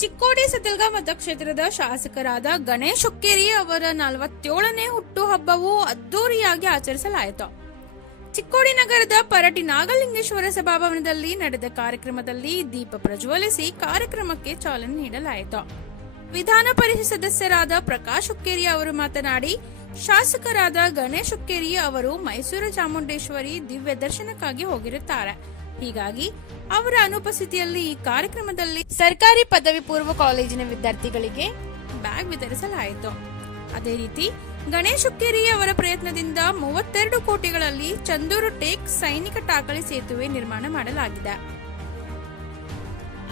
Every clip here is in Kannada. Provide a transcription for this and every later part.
ಚಿಕ್ಕೋಡಿ ಸದಲ್ಗ ಮತಕ್ಷೇತ್ರದ ಶಾಸಕರಾದ ಗಣೇಶ್ ಹುಕ್ಕೇರಿ ಅವರ ನಲವತ್ತೇಳನೇ ಹುಟ್ಟುಹಬ್ಬವು ಅದ್ದೂರಿಯಾಗಿ ಆಚರಿಸಲಾಯಿತು. ಚಿಕ್ಕೋಡಿ ನಗರದ ಪರಟಿ ನಾಗಲಿಂಗೇಶ್ವರ ಸಭಾಭವನದಲ್ಲಿ ನಡೆದ ಕಾರ್ಯಕ್ರಮದಲ್ಲಿ ದೀಪ ಪ್ರಜ್ವಲಿಸಿ ಕಾರ್ಯಕ್ರಮಕ್ಕೆ ಚಾಲನೆ ನೀಡಲಾಯಿತು. ವಿಧಾನ ಪರಿಷತ್ ಸದಸ್ಯರಾದ ಪ್ರಕಾಶ್ ಹುಕ್ಕೇರಿ ಅವರು ಮಾತನಾಡಿ, ಶಾಸಕರಾದ ಗಣೇಶ್ ಹುಕ್ಕೇರಿ ಅವರು ಮೈಸೂರು ಚಾಮುಂಡೇಶ್ವರಿ ದಿವ್ಯ ದರ್ಶನಕ್ಕಾಗಿ ಹೋಗಿರುತ್ತಾರೆ. ಹೀಗಾಗಿ ಅವರ ಅನುಪಸ್ಥಿತಿಯಲ್ಲಿ ಈ ಕಾರ್ಯಕ್ರಮದಲ್ಲಿ ಸರ್ಕಾರಿ ಪದವಿ ಪೂರ್ವ ಕಾಲೇಜಿನ ವಿದ್ಯಾರ್ಥಿಗಳಿಗೆ ಬ್ಯಾಗ್ ವಿತರಿಸಲಾಯಿತು. ಅದೇ ರೀತಿ ಗಣೇಶ್ ಹುಕ್ಕೇರಿ ಅವರ ಪ್ರಯತ್ನದಿಂದ ಮೂವತ್ತೆರಡು ಕೋಟಿಗಳಲ್ಲಿ ಚಂದೂರು ಟೇಕ್ ಸೈನಿಕ ಟಾಕಳಿ ಸೇತುವೆ ನಿರ್ಮಾಣ ಮಾಡಲಾಗಿದೆ.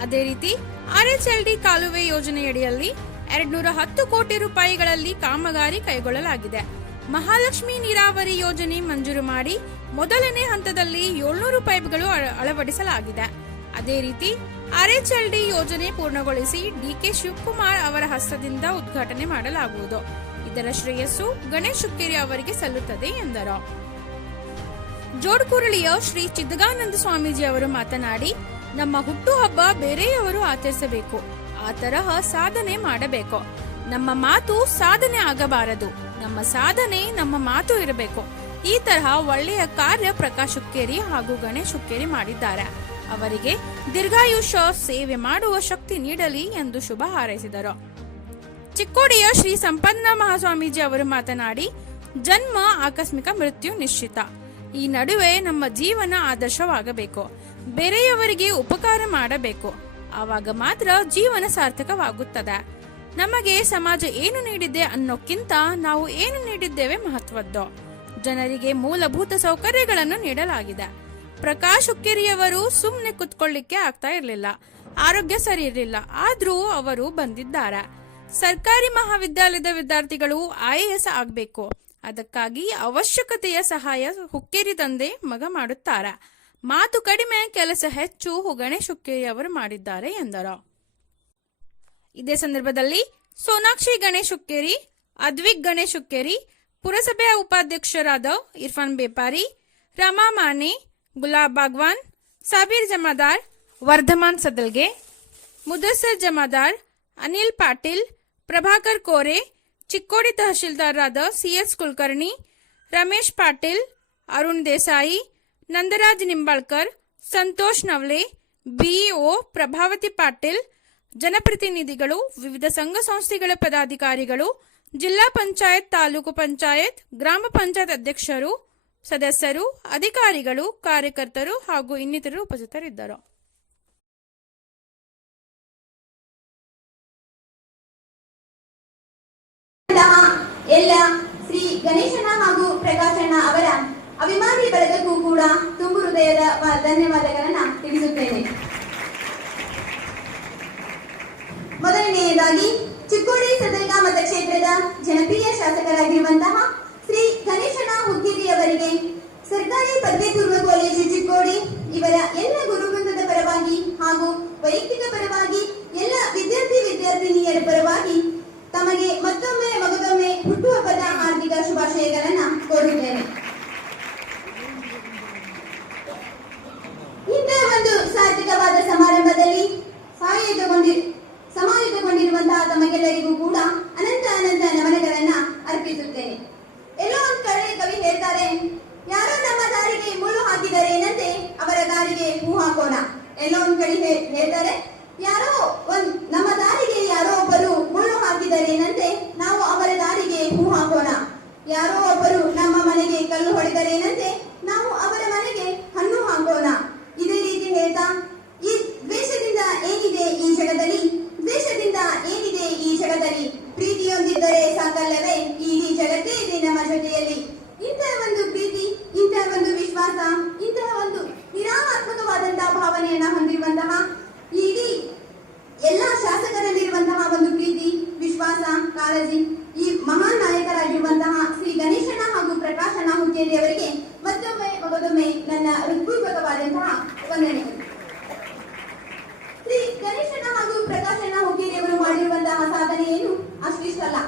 ಅದೇ ರೀತಿ ಆರ್ಎಚ್ಎಲ್ಡಿ ಕಾಲುವೆ ಯೋಜನೆಯಡಿಯಲ್ಲಿ ಎರಡ್ನೂರ ಹತ್ತು ಕೋಟಿ ರೂಪಾಯಿಗಳಲ್ಲಿ ಕಾಮಗಾರಿ ಕೈಗೊಳ್ಳಲಾಗಿದೆ. ಮಹಾಲಕ್ಷ್ಮಿ ನೀರಾವರಿ ಯೋಜನೆ ಮಂಜೂರು ಮಾಡಿ ಮೊದಲನೇ ಹಂತದಲ್ಲಿ ಏಳ್ನೂರು ಪೈಪ್ಗಳು ಅಳ- ಅಳವಡಿಸಲಾಗಿದೆ. ಅದೇ ರೀತಿ ಆರ್ಎಚ್ಎಲ್ಡಿ ಯೋಜನೆ ಪೂರ್ಣಗೊಳಿಸಿ ಡಿಕೆ ಶಿವಕುಮಾರ್ ಅವರ ಹಸ್ತದಿಂದ ಉದ್ಘಾಟನೆ ಮಾಡಲಾಗುವುದು. ಇದರ ಶ್ರೇಯಸ್ಸು ಗಣೇಶ್ ಹುಕ್ಕೇರಿ ಅವರಿಗೆ ಸಲ್ಲುತ್ತದೆ ಎಂದರು. ಜೋಡ್ಕುರಳಿಯ ಶ್ರೀ ಚಿದ್ದಗಾನಂದ ಸ್ವಾಮೀಜಿ ಅವರು ಮಾತನಾಡಿ, ನಮ್ಮ ಹುಟ್ಟುಹಬ್ಬ ಬೇರೆಯವರು ಆಚರಿಸಬೇಕು, ಆ ತರಹ ಸಾಧನೆ ಮಾಡಬೇಕು. ನಮ್ಮ ಮಾತು ಸಾಧನೆ ಆಗಬಾರದು, ನಮ್ಮ ಸಾಧನೆ ನಮ್ಮ ಮಾತು ಇರಬೇಕು. ಈ ತರಹ ಒಳ್ಳೆಯ ಕಾರ್ಯ ಪ್ರಕಾಶ್ ಹುಕ್ಕೇರಿ ಹಾಗೂ ಗಣೇಶ್ ಹುಕ್ಕೇರಿ ಮಾಡಿದ್ದಾರೆ. ಅವರಿಗೆ ದೀರ್ಘಾಯುಷ್ಯ ಸೇವೆ ಮಾಡುವ ಶಕ್ತಿ ನೀಡಲಿ ಎಂದು ಶುಭ ಹಾರೈಸಿದರು. ಚಿಕ್ಕೋಡಿಯ ಶ್ರೀ ಸಂಪನ್ನ ಮಹಾಸ್ವಾಮೀಜಿ ಅವರು ಮಾತನಾಡಿ, ಜನ್ಮ ಆಕಸ್ಮಿಕ ಮೃತ್ಯು ನಿಶ್ಚಿತ. ಈ ನಡುವೆ ನಮ್ಮ ಜೀವನ ಆದರ್ಶವಾಗಬೇಕು. ಬೇರೆಯವರಿಗೆ ಉಪಕಾರ ಮಾಡಬೇಕು. ಆವಾಗ ಮಾತ್ರ ಜೀವನ ಸಾರ್ಥಕವಾಗುತ್ತದೆ. ನಮಗೆ ಸಮಾಜ ಏನು ನೀಡಿದೆ ಅನ್ನೋಕ್ಕಿಂತ ನಾವು ಏನು ನೀಡಿದ್ದೇವೆ ಮಹತ್ವದ್ದು? ಜನರಿಗೆ ಮೂಲಭೂತ ಸೌಕರ್ಯಗಳನ್ನು ನೀಡಲಾಗಿದೆ. ಪ್ರಕಾಶ್ ಉಕ್ಕೇರಿಯವರು ಸುಮ್ಮನೆ ಕುತ್ಕೊಳ್ಳಿಕ್ಕೆ ಆಗ್ತಾ ಇರಲಿಲ್ಲ. ಆರೋಗ್ಯ ಸರಿ ಇರಲಿಲ್ಲ. ಆದ್ರೂ ಅವರು ಬಂದಿದ್ದಾರೆ. ಸರ್ಕಾರಿ ಮಹಾವಿದ್ಯಾಲಯದ ವಿದ್ಯಾರ್ಥಿಗಳು ಐಎಎಸ್ ಆಗಬೇಕು. ಅದಕ್ಕಾಗಿ ಅವಶ್ಯಕತೆಯ ಸಹಾಯ ಹುಕ್ಕೇರಿ ತಂದೆ ಮಗ ಮಾಡುತ್ತಾರೆ. ಮಾತು ಕಡಿಮೆ, ಕೆಲಸ ಹೆಚ್ಚು ಗಣೇಶ್ ಹುಕ್ಕೇರಿ ಅವರು ಮಾಡಿದ್ದಾರೆ ಎಂದರು. ಇದೇ ಸಂದರ್ಭದಲ್ಲಿ ಸೋನಾಕ್ಷಿ ಗಣೇಶ್ ಹುಕ್ಕೇರಿ, ಅದ್ವಿಕ್ ಗಣೇಶ್ ಹುಕ್ಕೇರಿ ಪುರಸಭೆಯ ಉಪಾಧ್ಯಕ್ಷರಾದ ಇರ್ಫಾನ್ ಬೇಪಾರಿ ರಮಾ ಮಾನೆ ಗುಲಾಬ್ ಬಾಗ್ವಾನ್, ಸಾಬೀರ್ ಜಮಾದಾರ್, ವರ್ಧಮಾನ್ ಸದಲ್ಗೆ, ಮುದಸ್ಸರ್ ಜಮಾದಾರ್, ಅನಿಲ್ ಪಾಟೀಲ್, ಪ್ರಭಾಕರ್ ಕೋರೆ, ಚಿಕ್ಕೋಡಿ ತಹಶೀಲ್ದಾರರಾದ ಸಿಎಸ್ ಕುಲಕರ್ಣಿ, ರಮೇಶ್ ಪಾಟೀಲ್, ಅರುಣ್ ದೇಸಾಯಿ, ನಂದರಾಜ್ ನಿಂಬಾಳ್ಕರ್, ಸಂತೋಷ್ ನವಲೆ, ಬಿಇಒ ಪ್ರಭಾವತಿ ಪಾಟೀಲ್, ಜನಪ್ರತಿನಿಧಿಗಳು, ವಿವಿಧ ಸಂಘ ಸಂಸ್ಥೆಗಳ ಪದಾಧಿಕಾರಿಗಳು ಜಿಲ್ಲಾ ಪಂಚಾಯತ್, ತಾಲೂಕು ಪಂಚಾಯತ್, ಗ್ರಾಮ ಪಂಚಾಯತ್ ಅಧ್ಯಕ್ಷರು, ಸದಸ್ಯರು, ಅಧಿಕಾರಿಗಳು, ಕಾರ್ಯಕರ್ತರು ಹಾಗೂ ಇನ್ನಿತರರು ಉಪಸ್ಥಿತರಿದ್ದರು. ಎಲ್ಲ ಶ್ರೀ ಗಣೇಶನ ಹಾಗೂ ಪ್ರಕಾಶಣ್ಣ ಅವರ ಅಭಿಮಾನಿ ಬಳಗಕ್ಕೂ ಕೂಡ ತುಂಬು ಹೃದಯದ ಧನ್ಯವಾದಗಳನ್ನ ತಿಳಿಸುತ್ತೇನೆ ಮೊದಲನೆಯದಾಗಿ ಚಿಕ್ಕೋಡಿ ಸದರ್ಗ ಮತಕ್ಷೇತ್ರದ ಜನಪ್ರಿಯ ಶಾಸಕರಾಗಿರುವಂತಹ ಶ್ರೀ ಗಣೇಶನ ಹುಕ್ಕೇರಿ ಅವರಿಗೆ ಸರ್ಕಾರಿ ಪದವಿ ಪೂರ್ವ ಕಾಲೇಜು ಚಿಕ್ಕೋಡಿ ಇವರ ಎಲ್ಲ ಗುರುವೃಂದದ ಪರವಾಗಿ ಹಾಗೂ ವೈಯಕ್ತಿಕ ಪರವಾಗಿ ಎಲ್ಲ ವಿದ್ಯಾರ್ಥಿ ವಿದ್ಯಾರ್ಥಿನಿಯರ ಪರವಾಗಿ ತಮಗೆ ಮತ್ತೊಮ್ಮೆ ಮಗದೊಮ್ಮೆ ಹುಟ್ಟುಹಬ್ಬದ ಹಾರ್ದಿಕ ಶುಭಾಶಯಗಳನ್ನ ಕೋರುತ್ತೇನೆ ಇಂತಹ ಒಂದು ಸಾರ್ಥಕವಾದ ಸಮಾರಂಭದಲ್ಲಿ ಸಹಾಯತಗೊಂಡಿ ಸಮಾಹಿತಗೊಂಡಿರುವಂತಹ ತಮಗೆಲ್ಲರಿಗೂ ಕೂಡ ಅನಂತ ಅನಂತ ನಮನಗಳನ್ನ ಅರ್ಪಿಸುತ್ತೇನೆ ಎಲ್ಲೋ ಒಂದ್ ಕಡೆ ಕವಿ ಹೇಳ್ತಾರೆ ಯಾರೋ ನಮ್ಮ ದಾರಿಗೆ ಮುಳ್ಳು ಹಾಕಿದರೆ ಏನಂತೆ ಅವರ ದಾರಿಗೆ ಹೂ ಹಾಕೋಣ ಎಲ್ಲೋ ಒಂದ್ ಕಡೆ ಹೇ- ಹೇಳ್ತಾರೆ ಯಾರೋ ಒಂದ್ ನಮ್ಮ ದಾರಿಗೆ ಯಾರೋ ಒಬ್ಬರು ಮುಳ್ಳು ಹಾಕಿದರೆ ಏನಂತೆ ನಾವು ಅವರ ದಾರಿಗೆ ಹೂ ಹಾಕೋಣ ಯಾರೋ ಒಬ್ಬರು ನಮ್ಮ ಮನೆಗೆ ಕಲ್ಲು ಹೊಡೆದರೆ ಏನಂತೆ ನಾವು ಅವರ ಮನೆಗೆ ಹಣ್ಣು ಹಾಕೋಣ ಇದೇ ರೀತಿ ಹೇಳ್ತಾ ಈ ದ್ವೇಷದಿಂದ ಏನಿದೆ ಈ ಜಗದಲ್ಲಿ ದ್ವೇಷದಿಂದ ಏನಿದೆ ಈ ಜಗದಲ್ಲಿ ಪ್ರೀತಿಯೊಂದಿದ್ದರೆ ಸಾಕಲ್ಲವೇ ಈ ಇಡೀ ಜಗತ್ತೇ ಇದೆ ನಮ್ಮ ಜೊತೆಯಲ್ಲಿ ಇಂತಹ ಒಂದು ಪ್ರೀತಿ ಇಂತಹ ಒಂದು ವಿಶ್ವಾಸ ಇಂತಹ ಒಂದು ನಿರಾತ್ಮಕವಾದಂತಹ ಭಾವನೆಯನ್ನ ಹೊಂದಿರುವಂತಹ ಈ ಇಡೀ ಎಲ್ಲ ಶಾಸಕರಲ್ಲಿರುವಂತಹ ಒಂದು ಪ್ರೀತಿ ವಿಶ್ವಾಸ ಕಾಳಜಿ ಈ ಮಹಾನ್ ನಾಯಕರಾಗಿರುವಂತಹ ಶ್ರೀ ಗಣೇಶಣ್ಣ ಹಾಗೂ ಪ್ರಕಾಶಣ್ಣ ಹುಕ್ಕೇರಿ ಅವರಿಗೆ ಮತ್ತೊಮ್ಮೆ ಮಗದೊಮ್ಮೆ ನನ್ನ ಹೃತ್ಪೂರ್ವಕವಾದಂತಹ ವಂದನೆಗಳು ಶ್ರೀ ಗಣೇಶಣ್ಣ ಅಣ್ಣ ಮಾಡಿರುವಂತಹ ಸಾಧನೆ ಏನು ಅಷ್ಟಿಷ್ಟಲ್ಲ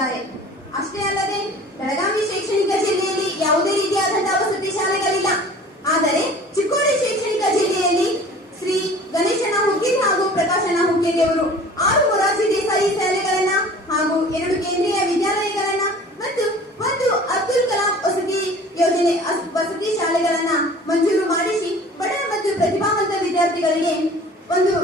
ಮಾಡಿಕೊಟ್ಟಿದ್ದಾರೆ ಅಷ್ಟೇ ಅಲ್ಲದೆ, ಬೆಳಗಾವಿ ಶೈಕ್ಷಣಿಕ ಜಿಲ್ಲೆಯಲ್ಲಿ ಯಾವುದೇ ರೀತಿಯಾದಂತಹ ವಸತಿ ಶಾಲೆಗಳಿಲ್ಲ. ಆದರೆ, ಚಿಕ್ಕೋಡಿ ಶೈಕ್ಷಣಿಕ ಜಿಲ್ಲೆಯಲ್ಲಿ ಶ್ರೀ ಗಣೇಶನ ಹುಕ್ಕೇರಿ ಹಾಗೂ ಪ್ರಕಾಶನ ಹುಕ್ಕೇರಿ ಅವರು ಆರು ಮೊರಾರ್ಜಿ ದೇಸಾಯಿ ಶಾಲೆಗಳನ್ನ ಹಾಗೂ ಎರಡು ಕೇಂದ್ರೀಯ ವಿದ್ಯಾಲಯಗಳನ್ನ ಮತ್ತು ಒಂದು ಅಬ್ದುಲ್ ಕಲಾಂ ವಸತಿ ಯೋಜನೆ ವಸತಿ ಶಾಲೆಗಳನ್ನ ಮಂಜೂರು ಮಾಡಿಸಿ ಬಡ ಮತ್ತು ಪ್ರತಿಭಾವಂತ ವಿದ್ಯಾರ್ಥಿಗಳಿಗೆ ಒಂದು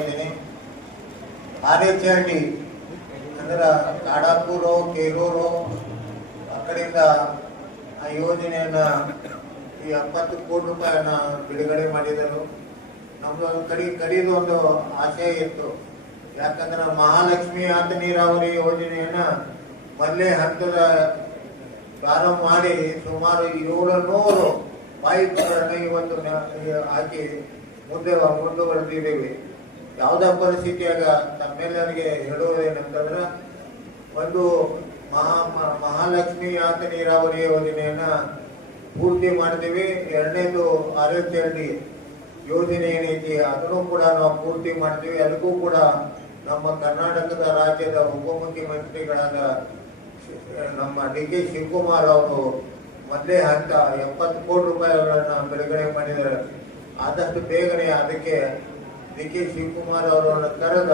ಇದ್ದೇನೆ ಆರ್ ಎಚ್ ಆರ್ ಡಿ ಅಂದ್ರೆ ಕಾಡಾಪುರು ಕೇರೂರು, ಆ ಕಡೆಯಿಂದ ಆ ಯೋಜನೆಯನ್ನ ಈ ಎಪ್ಪತ್ತು ಕೋಟಿ ರೂಪಾಯಿಯನ್ನ ಬಿಡುಗಡೆ ಮಾಡಿದರು. ನಮ್ದು ಒಂದು ಕಡಿ, ಕಡಿದು ಒಂದು ಆಶಯ ಇತ್ತು. ಯಾಕಂದ್ರೆ ಮಹಾಲಕ್ಷ್ಮಿ ಆತ ನೀರಾವರಿ ಯೋಜನೆಯನ್ನ ಮೊದಲೇ ಹಂತದ ಪ್ರಾರಂಭ ಮಾಡಿ ಸುಮಾರು ಏಳು ನೂರು ಪೈಪ್ಗಳನ್ನ ಇವತ್ತು ಹಾಕಿ ಮುಂದೆ ಮುಂದುವರೆದಿದ್ದೇವೆ. ಯಾವುದೇ ಪರಿಸ್ಥಿತಿಯಾಗ ತಮ್ಮೆಲ್ಲರಿಗೆ ಹೇಳುವುದೇನಂತಂದ್ರೆ ಒಂದು ಮಹಾ ಮಹಾಲಕ್ಷ್ಮಿ ಆತ ನೀರಾವರಿ ಯೋಜನೆಯನ್ನ ಪೂರ್ತಿ ಮಾಡ್ತೀವಿ ಎರಡನೇದು ಆರೋಗ್ಯ ಯೋಜನೆ ಏನೈತಿ, ಅದನ್ನು ಕೂಡ ನಾವು ಪೂರ್ತಿ ಮಾಡ್ತೀವಿ ಅದಕ್ಕೂ ಕೂಡ ನಮ್ಮ ಕರ್ನಾಟಕದ ರಾಜ್ಯದ ಉಪಮುಖ್ಯಮಂತ್ರಿಗಳಾದ ನಮ್ಮ ಡಿ ಕೆ ಶಿವಕುಮಾರ್ ಅವರು ಮೊದಲೇ ಹಂತ ಎಪ್ಪತ್ತು ಕೋಟಿ ರೂಪಾಯಿಗಳನ್ನು ಬಿಡುಗಡೆ ಮಾಡಿದ್ದಾರೆ. ಆದಷ್ಟು ಬೇಗನೆ ಅದಕ್ಕೆ ಡಿ ಕೆ ಶಿವಕುಮಾರ್ ಅವರನ್ನು ಕರೆದ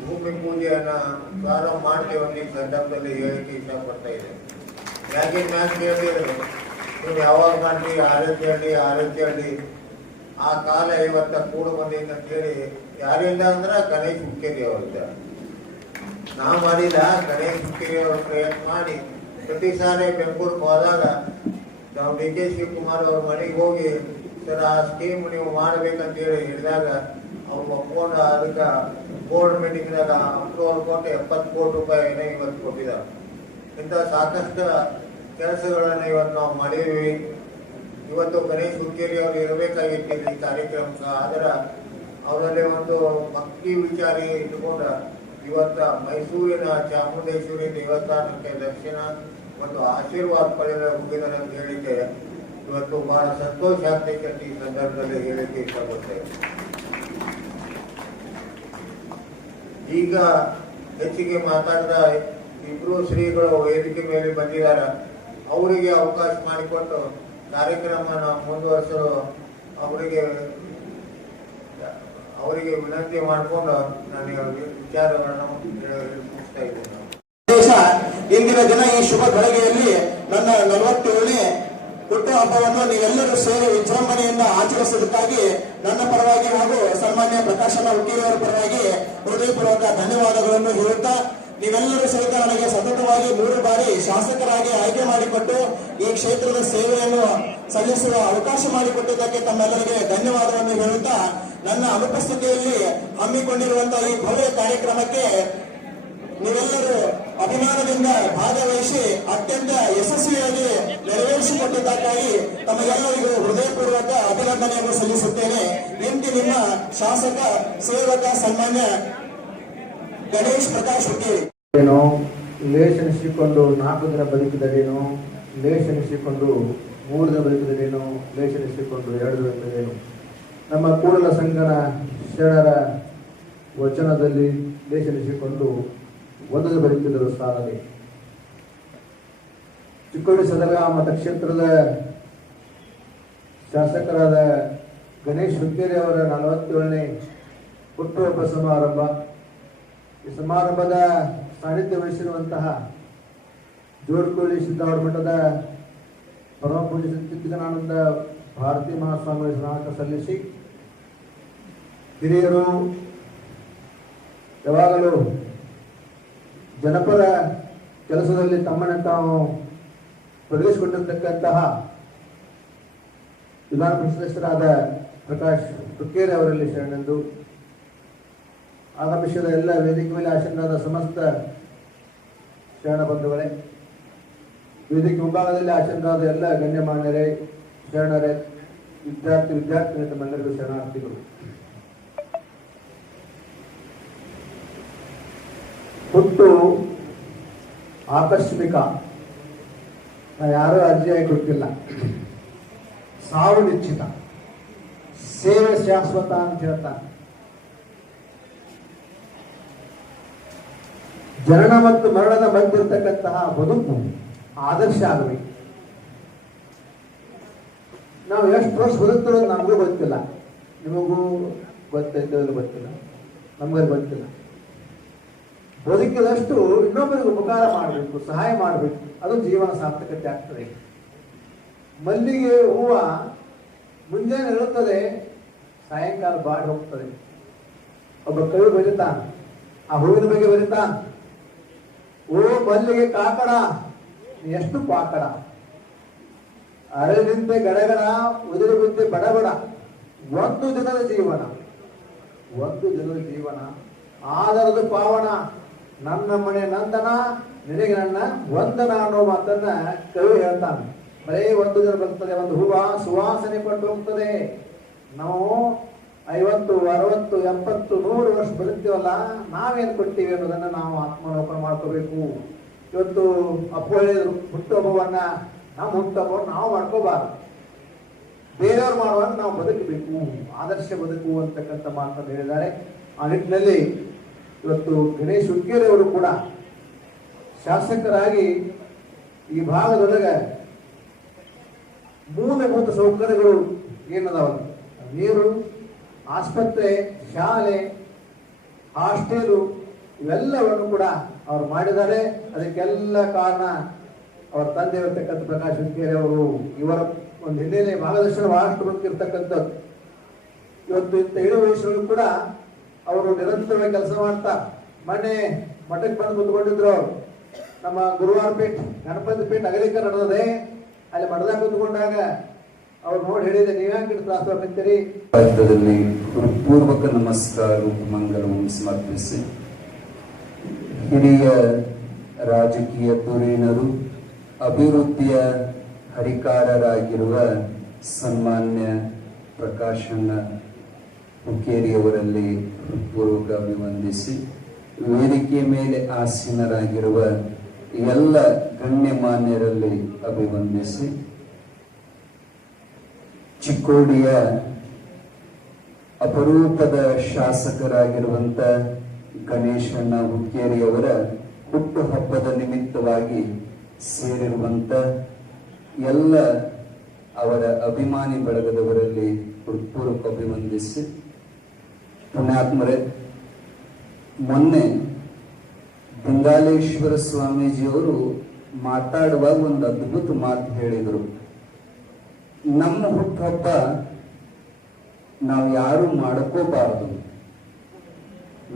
ಭೂಮಿ ಪೂಜೆಯನ್ನು ಪ್ರಾರಂಭ ಮಾಡ್ತೇವೆ ಅಂತ ಈ ಸಂದರ್ಭದಲ್ಲಿ ಹೇಳಿಕೆ ಇಷ್ಟಪಡ್ತಾ ಇದೆ ಯಾಕೆ ಮ್ಯಾಚ್ ಕೇಳಿದ್ರು ನೀವು ಯಾವಾಗ ಮಾಡ್ತೀವಿ ಆರೋಗ್ಯ ಹಳ್ಳಿ ಆರೋಗ್ಯ ಹಳ್ಳಿ. ಆ ಕಾಲ ಇವತ್ತ ಕೂಡ ಬಂದಿ ಅಂತ ಕೇಳಿ ಯಾರಿಂದ ಅಂದ್ರೆ ಗಣೇಶ್ ಹುಕ್ಕೇರಿ ಅವರಿಂದ ನಾ ಮಾಡಿದ ಗಣೇಶ್ ಹುಕ್ಕೇರಿ ಅವರು ಪ್ರಯತ್ನ ಮಾಡಿ ಪ್ರತಿ ಸಾರಿ ಬೆಂಗಳೂರಿಗೆ ಹೋದಾಗ ನಾವು ಡಿ ಕೆ ಶಿವಕುಮಾರ್ ಅವ್ರ ಮನೆಗೆ ಹೋಗಿ, ಸರ್, ಆ ಸ್ಕೀಮ್ ನೀವು ಮಾಡ್ಬೇಕಂತ ಹೇಳಿ ಹೇಳಿದಾಗ ಅವ್ರು ಒಪ್ಕೊಂಡು ಅದಕ್ಕೆ ಬೋರ್ಡ್ ಮೀಟಿಂಗ್ನಾಗ ಅಪ್ರೂವಲ್ ಕೊಟ್ಟು ಎಪ್ಪತ್ತು ಕೋಟಿ ರೂಪಾಯಿನ ಇವತ್ತು ಕೊಟ್ಟಿದ್ದಾರೆ. ಇಂಥ ಸಾಕಷ್ಟು ಕೆಲಸಗಳನ್ನ ಇವತ್ತು ನಾವು ಮಾಡಿದ್ವಿ ಇವತ್ತು ಗಣೇಶ್ ಹುಕ್ಕೇರಿ ಅವರು ಇರಬೇಕಾಗಿತ್ತು ಈ ಕಾರ್ಯಕ್ರಮಕ್ಕೆ ಆದ್ರೆ ಅವರಲ್ಲಿ ಒಂದು ಭಕ್ತಿ ವಿಚಾರ ಇಟ್ಟುಕೊಂಡು ಇವತ್ತ ಮೈಸೂರಿನ ಚಾಮುಂಡೇಶ್ವರಿ ದೇವಸ್ಥಾನಕ್ಕೆ ದಕ್ಷಿಣ ಒಂದು ಆಶೀರ್ವಾದ ಪಡೆದ ಹೋಗಿದ್ದಾರೆ ಅಂತ ಹೇಳಿದ್ದೆ. ಇವತ್ತು ಬಹಳ ಸಂತೋಷ ಆಗ್ತೈತೆ ಈ ಸಂದರ್ಭದಲ್ಲಿ ಹೇಳಿಕೆ ಇಷ್ಟಪಡ್ತೇವೆ ಈಗ ಹೆಚ್ಚಿಗೆ ಮಾತಾಡಿದ ಇಬ್ರು ಶ್ರೀಗಳು ವೇದಿಕೆ ಮೇಲೆ ಬಂದಿದ್ದಾರೆ. ಅವರಿಗೆ ಅವಕಾಶ ಮಾಡಿಕೊಟ್ಟು ಕಾರ್ಯಕ್ರಮನ ಮುಂದುವರಿಸಲು ಅವರಿಗೆ ಅವರಿಗೆ ವಿನಂತಿ ಮಾಡಿಕೊಂಡು ನಾನು ವಿಚಾರಗಳನ್ನು ಮುಗಿಸ್ತಾ ಇದ್ದೇನೆ. ಇಂದಿನ ದಿನ ಈ ಶುಭ ಗಳಿಗೆಯಲ್ಲಿ ನನ್ನ ನಲವತ್ತೇಳನೇ ಹುಟ್ಟು ಹಬ್ಬವನ್ನು ನೀವೆಲ್ಲರೂ ಸೇರಿ ವಿಜೃಂಭಣೆಯಿಂದ ಆಚರಿಸುವುದಕ್ಕಾಗಿ ನನ್ನ ಪರವಾಗಿ ಹಾಗೂ ಸನ್ಮಾನ್ಯ ಪ್ರಕಾಶನ ಹುಟ್ಟಿಯವರ ಪರವಾಗಿ ಹೃದಯಪೂರ್ವಕ ಧನ್ಯವಾದಗಳನ್ನು ಹೇಳುತ್ತಾ, ನೀವೆಲ್ಲರೂ ಸಹಿತ ನನಗೆ ಸತತವಾಗಿ ಮೂರು ಬಾರಿ ಶಾಸಕರಾಗಿ ಆಯ್ಕೆ ಮಾಡಿಕೊಟ್ಟು ಈ ಕ್ಷೇತ್ರದ ಸೇವೆಯನ್ನು ಸಲ್ಲಿಸುವ ಅವಕಾಶ ಮಾಡಿಕೊಟ್ಟಿದ್ದಕ್ಕೆ ತಮ್ಮೆಲ್ಲರಿಗೆ ಧನ್ಯವಾದವನ್ನು ಹೇಳುತ್ತಾ, ನನ್ನ ಅನುಪಸ್ಥಿತಿಯಲ್ಲಿ ಹಮ್ಮಿಕೊಂಡಿರುವಂತಹ ಈ ಭವ್ಯ ಕಾರ್ಯಕ್ರಮಕ್ಕೆ ನೀವೆಲ್ಲರೂ ಅಭಿಮಾನದಿಂದ ಭಾಗವಹಿಸಿ ಅತ್ಯಂತ ಯಶಸ್ವಿಯಾಗಿ ನೆರವೇರಿಸಿಕೊಟ್ಟಿದ್ದಕ್ಕಾಗಿ ತಮಗೆಲ್ಲರಿಗೂ ಹೃದಯಪೂರ್ವಕ ಅಭಿನಂದನೆಯನ್ನು ಸಲ್ಲಿಸುತ್ತೇನೆ. ಇಂತಿ ನಿಮ್ಮ ಶಾಸಕ, ಸೇವಕ, ಸನ್ಮಾನ್ಯ ಗಣೇಶ್ ಪ್ರಕಾಶ್ ಹುಕ್ಕೇರಿ. ಏನೋ? ಲೇಷನಿಸಿಕೊಂಡು ನಾಲ್ಕು ದಿನ ಬದುಕಿದರೇನು? ಲೇಷನಿಸಿಕೊಂಡು ಮೂರು ದಿನ ಬದುಕಿದರೇನು? ಲೇಷನಿಸಿಕೊಂಡು ಎರಡು ದಿನ ನಮ್ಮ ಕೂಡಲ ಸಂಗನ ಶರಣರ ವಚನದಲ್ಲಿ ಲೇಷನಿಸಿಕೊಂಡು ಒಂದು ಬದುಕಿದರು ಸಾಲದೆ ಚಿಕ್ಕೋಡಿ ಸದರ ಮತಕ್ಷೇತ್ರದ ಶಾಸಕರಾದ ಗಣೇಶ್ ಹುಕ್ಕೇರಿ ಅವರ ನಲವತ್ತೇಳನೇ ಹುಟ್ಟುಹಬ್ಬ ಸಮಾರಂಭ. ಈ ಸಮಾರಂಭದ ಸಾನ್ನಿಧ್ಯ ವಹಿಸಿರುವಂತಹ ಜೋಡ್ಕೋಳಿ ಸಿದ್ದಾವರ ಮಠದ ಪರಮ ಪೂಜೆ ಚಿತ್ತಿಗನಾನಂದ ಭಾರತೀಯ ಮಹಾಸ್ವಾಮಿ ಸ್ನಾನಕ ಸಲ್ಲಿಸಿ ಹಿರಿಯರು, ಯಾವಾಗಲೂ ಜನಪರ ಕೆಲಸದಲ್ಲಿ ತಮ್ಮನ್ನು ತಾವು ತೊಡಗಿಸಿಕೊಂಡಿರ್ತಕ್ಕಂತಹ ವಿಧಾನ ಪರಿಷದಸ್ಥರಾದ ಪ್ರಕಾಶ್ ತುಕ್ಕೇರಿ ಅವರಲ್ಲಿ ಶರಣೆಂದು, ಆಗಮಿಸಿದ ಎಲ್ಲ ವೇದಿಕೆ ಮೇಲೆ ಆಶೀರ್ವಾದ ಸಮಸ್ತ ಶರಣ ಬಂಧುಗಳೇ, ವೇದಿಕೆ ಮುಂಭಾಗದಲ್ಲಿ ಆಶೀರ್ವಾದ ಎಲ್ಲ ಗಣ್ಯಮಾನ್ಯರೇ, ಶರಣರೇ, ವಿದ್ಯಾರ್ಥಿ ವಿದ್ಯಾರ್ಥಿನಿ ತಮ್ಮೆಲ್ಲರಿಗೂ ಶರಣಾರ್ಥಿಗಳು. ಹುಟ್ಟು ಆಕಸ್ಮಿಕ. ಯಾರೂ ಅರ್ಜಿಯಾಗಿ ಕೊಟ್ಟಿಲ್ಲ ಸಾವು ನಿಶ್ಚಿತ. ಸೇವೆ ಶಾಶ್ವತ ಅಂತ ಹೇಳ್ತಾನೆ ಜನನ ಮತ್ತು ಮರಣದ ಬಂದಿರತಕ್ಕಂತಹ ಬದುಕು ಆದರ್ಶ ಆಗಬೇಕು ನಾವು ಎಷ್ಟು ವರ್ಷ ಬದುಕ್ತಿರೋದು ನಮಗೂ ಗೊತ್ತಿಲ್ಲ. ನಿಮಗೂ ಗೊತ್ತಿದ್ದವರು ಗೊತ್ತಿಲ್ಲ. ನಮಗೂ ಗೊತ್ತಿಲ್ಲ. ಬದುಕಿದಷ್ಟು ಇನ್ನೊಬ್ಬರಿಗೆ ಉಪಕಾರ ಮಾಡಬೇಕು, ಸಹಾಯ ಮಾಡಬೇಕು, ಅದು ಜೀವನ ಸಾರ್ಥಕತೆ ಆಗ್ತದೆ. ಮಲ್ಲಿಗೆ ಹೂವ ಮುಂಜಾನೆ ಇರುತ್ತದೆ ಸಾಯಂಕಾಲ ಬಾಡಿ ಹೋಗ್ತದೆ. ಒಬ್ಬ ಕವಿ ಬರಿತಾ ಆ ಹೂವಿನ ಬಗ್ಗೆ ಬರೀತಾನ. ಓ ಮಲ್ಲಿಗೆ ಕಾಕಡ ಎಷ್ಟು ಪಾಕಡ ಅರಳಿಂತೆ ಗಡಗಡ ಉದುರು ಬಿದ್ದೆ ಬಡಬಡ, ಒಂದು ದಿನದ ಜೀವನ. ಒಂದು ದಿನದ ಜೀವನ, ಆದರದ ಪಾವನ. ನನ್ನ ಮನೆ ನಂದನ, ನಿನಗೆ ನನ್ನ ವಂದನ ಅನ್ನೋ ಮಾತನ್ನ ಕವಿ ಹೇಳ್ತಾನೆ. ಬರೇ ಒಂದು ದಿನ ಬರ್ತದೆ, ಒಂದು ಹೂವ ಸುವಾಸನೆ ಕೊಟ್ಟು ಹೋಗ್ತದೆ. ನಾವು ಐವತ್ತು, ಅರವತ್ತು, ಎಪ್ಪತ್ತು, ನೂರು ವರ್ಷ ಬದುಕ್ತೀವಲ್ಲ ನಾವೇನು ಕೊಡ್ತೀವಿ ಅನ್ನೋದನ್ನ ನಾವು ಆತ್ಮಾವಲೋಕನ ಮಾಡ್ಕೋಬೇಕು. ಇವತ್ತು ಅಪ್ಪ ಹೇಳಿದ್ರು ಹುಟ್ಟುಹಬ್ಬವನ್ನ ನಮ್ಮ ಹುಟ್ಟುಹಬ್ಬವನ್ನು ನಾವು ಮಾಡ್ಕೋಬಾರ್ದು. ಬೇರೆಯವ್ರು ಮಾಡುವಾಗ ನಾವು ಬದುಕಬೇಕು, ಆದರ್ಶ ಬದುಕು ಅಂತಕ್ಕಂಥ ಮಾತನ್ನು ಹೇಳಿದ್ದಾರೆ. ಆ ನಿಟ್ಟಿನಲ್ಲಿ ಇವತ್ತು ಗಣೇಶ್ ಹುಕ್ಕೇರಿಯವರು ಕೂಡ ಶಾಸಕರಾಗಿ ಈ ಭಾಗದೊಳಗೆ ಮೂಲಭೂತ ಸೌಕರ್ಯಗಳು ಏನದಾವ? ನೀರು, ಆಸ್ಪತ್ರೆ, ಶಾಲೆ, ಹಾಸ್ಟೆಲು ಇವೆಲ್ಲವನ್ನು ಕೂಡ ಅವ್ರು ಮಾಡಿದ್ದಾರೆ. ಅದಕ್ಕೆಲ್ಲ ಕಾರಣ ಅವರ ತಂದೆ ಇರತಕ್ಕಂಥ ಪ್ರಕಾಶ್ ಹುಕ್ಕೇರಿ ಅವರು. ಇವರ ಒಂದು ಹಿನ್ನೆಲೆ ಮಾರ್ಗದರ್ಶನ ಬಹಳಷ್ಟು ಬಂದಿರ್ತಕ್ಕಂಥದ್ದು. ಇವತ್ತು ಇಂಥ ಏಳು ವಯಸ್ಸಲ್ಲೂ ಕೂಡ ಅವರು ನಿರಂತರವಾಗಿ ಕೆಲಸ ಮಾಡ್ತಾ ಮೊನ್ನೆ ಮಠಕ್ಕೆ ಬಂದು ಕುತ್ಕೊಂಡಿದ್ರು. ನಮ್ಮ ಗುರುವಾರ ಪೇಟ್ ಗಣಪತಿ ಪೇಟ್ ಅಗಲಿಕ ನಡೆದದೆ. ಅಲ್ಲಿ ಮಠದಾಗ ಕುತ್ಕೊಂಡಾಗ ಅವ್ರು ನೋಡಿ ಹೇಳಿದೆ ನೀವ್ಯಾಕೆ ತ್ರಾಸ ಬರ್ತೀರಿ ಭಾರತದಲ್ಲಿ ಹೃತ್ಪೂರ್ವಕ ನಮಸ್ಕಾರ ಮಂಗಲವನ್ನು ಸಮರ್ಪಿಸಿ. ಹಿರಿಯ ರಾಜಕೀಯ ಧುರೀಣರು ಅಭಿವೃದ್ಧಿಯ ಹರಿಕಾರರಾಗಿರುವ ಸನ್ಮಾನ್ಯ ಪ್ರಕಾಶಣ್ಣ ಹುಕ್ಕೇರಿಯವರಲ್ಲಿ ಪೂರ್ವಕ ಅಭಿವಂದಿಸಿ ವೇದಿಕೆ ಮೇಲೆ ಆಸೀನರಾಗಿರುವ ಎಲ್ಲ ಗಣ್ಯಮಾನ್ಯರಲ್ಲಿ ಅಭಿವಂದಿಸಿ ಚಿಕ್ಕೋಡಿಯ ಅಪರೂಪದ ಶಾಸಕರಾಗಿರುವಂತ ಗಣೇಶಣ್ಣ ಹುಕ್ಕೇರಿಯವರ ಹುಟ್ಟುಹಬ್ಬದ ನಿಮಿತ್ತವಾಗಿ ಸೇರಿರುವಂತ ಎಲ್ಲ ಅವರ ಅಭಿಮಾನಿ ಬಳಗದವರಲ್ಲಿ ಹೃತ್ಪೂರ್ವಕ ಅಭಿವಂದಿಸಿ ಪುಣ್ಯಾತ್ಮರೇ ಮೊನ್ನೆ ಬಂಗಾಲೇಶ್ವರ ಸ್ವಾಮೀಜಿಯವರು ಮಾತಾಡುವಾಗ ಒಂದು ಅದ್ಭುತ ಮಾತು ಹೇಳಿದರು. ನಮ್ಮ ಹುಟ್ಟುಹಬ್ಬ ನಾವು ಯಾರು ಮಾಡ್ಕೋಬಾರದು.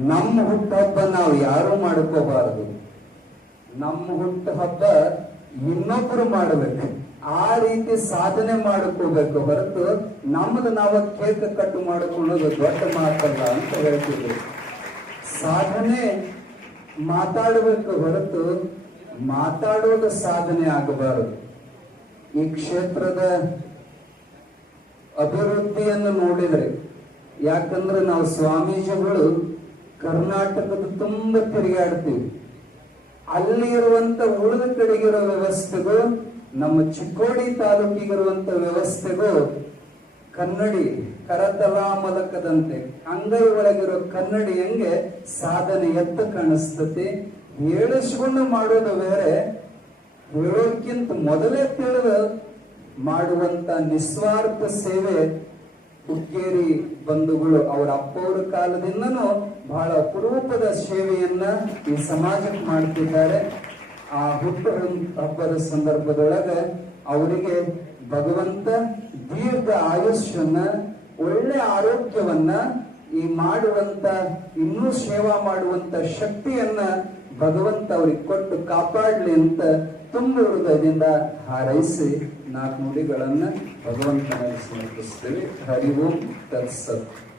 ನಮ್ಮ ಹುಟ್ಟುಹಬ್ಬ ನಾವು ಯಾರು ಮಾಡ್ಕೋಬಾರದು. ನಮ್ಮ ಹುಟ್ಟುಹಬ್ಬ ಇನ್ನೊಬ್ಬರು ಮಾಡಬೇಕು. ಆ ರೀತಿ ಸಾಧನೆ ಮಾಡ್ಕೋಬೇಕು ಹೊರತು ನಮ್ಮದು ನಾವು ಕೇಕ್ ಕಟ್ಟು ಮಾಡಿಕೊಳ್ಳೋದು ದೊಡ್ಡ ಮಾತಲ್ಲ ಅಂತ ಹೇಳ್ತಿದ್ರು ಸಾಧನೆ ಮಾತಾಡಬೇಕು ಹೊರತು ಮಾತಾಡೋದು ಸಾಧನೆ ಆಗಬಾರದು. ಈ ಕ್ಷೇತ್ರದ ಅಭಿವೃದ್ಧಿಯನ್ನು ನೋಡಿದರೆ, ಯಾಕಂದ್ರೆ ನಾವು ಸ್ವಾಮೀಜಿಗಳು ಕರ್ನಾಟಕದ ತುಂಬ ತಿರುಗಾಡ್ತೀವಿ. ಅಲ್ಲಿ ಇರುವಂತ ಉಳಿದ ಕಡೆಗಿರೋ ವ್ಯವಸ್ಥೆಗೂ ನಮ್ಮ ಚಿಕ್ಕೋಡಿ ತಾಲೂಕಿಗಿರುವಂತ ವ್ಯವಸ್ಥೆಗೂ ಕನ್ನಡಿ ಕರತಲಾ ಮಲಕದಂತೆ ಅಂಗೈ ಒಳಗಿರೋ ಕನ್ನಡಿ ಹೆಂಗೆ ಸಾಧನೆ ಎತ್ತ ಕಾಣಿಸ್ತತಿ ಹೇಳಿಸ್ಕೊಂಡು ಮಾಡೋದು ಬೇರೆ. ಹೇಳೋಕ್ಕಿಂತ ಮೊದಲೇ ತಿಳಿದು ಮಾಡುವಂತ ನಿಸ್ವಾರ್ಥ ಸೇವೆ ಹುಕ್ಕೇರಿ ಬಂಧುಗಳು ಅವರ ಅಪ್ಪವ್ರ ಕಾಲದಿಂದನೂ ಬಹಳ ಅಪರೂಪದ ಸೇವೆಯನ್ನ ಈ ಸಮಾಜಕ್ಕೆ ಮಾಡ್ತಿದ್ದಾರೆ. ಆ ಹುಟ್ಟು ಹಬ್ಬದ ಸಂದರ್ಭದೊಳಗೆ ಅವರಿಗೆ ಭಗವಂತ ದೀರ್ಘ ಆಯುಷ್ಯನ್ನ, ಒಳ್ಳೆ ಆರೋಗ್ಯವನ್ನ, ಈ ಮಾಡುವಂತ, ಇನ್ನೂ ಸೇವಾ ಮಾಡುವಂತ ಶಕ್ತಿಯನ್ನ ಭಗವಂತ ಅವ್ರಿಗೆ ಕೊಟ್ಟು ಕಾಪಾಡಲಿ ಅಂತ ತುಂಬ ಹೃದಯದಿಂದ ಹಾರೈಸಿ ನಾಲ್ಕು ನುಡಿಗಳನ್ನ ಭಗವಂತನ ಸಮರ್ಪಿಸ್ತೇವೆ. ಹರಿ ಓಂ, ತತ್ಸತ್.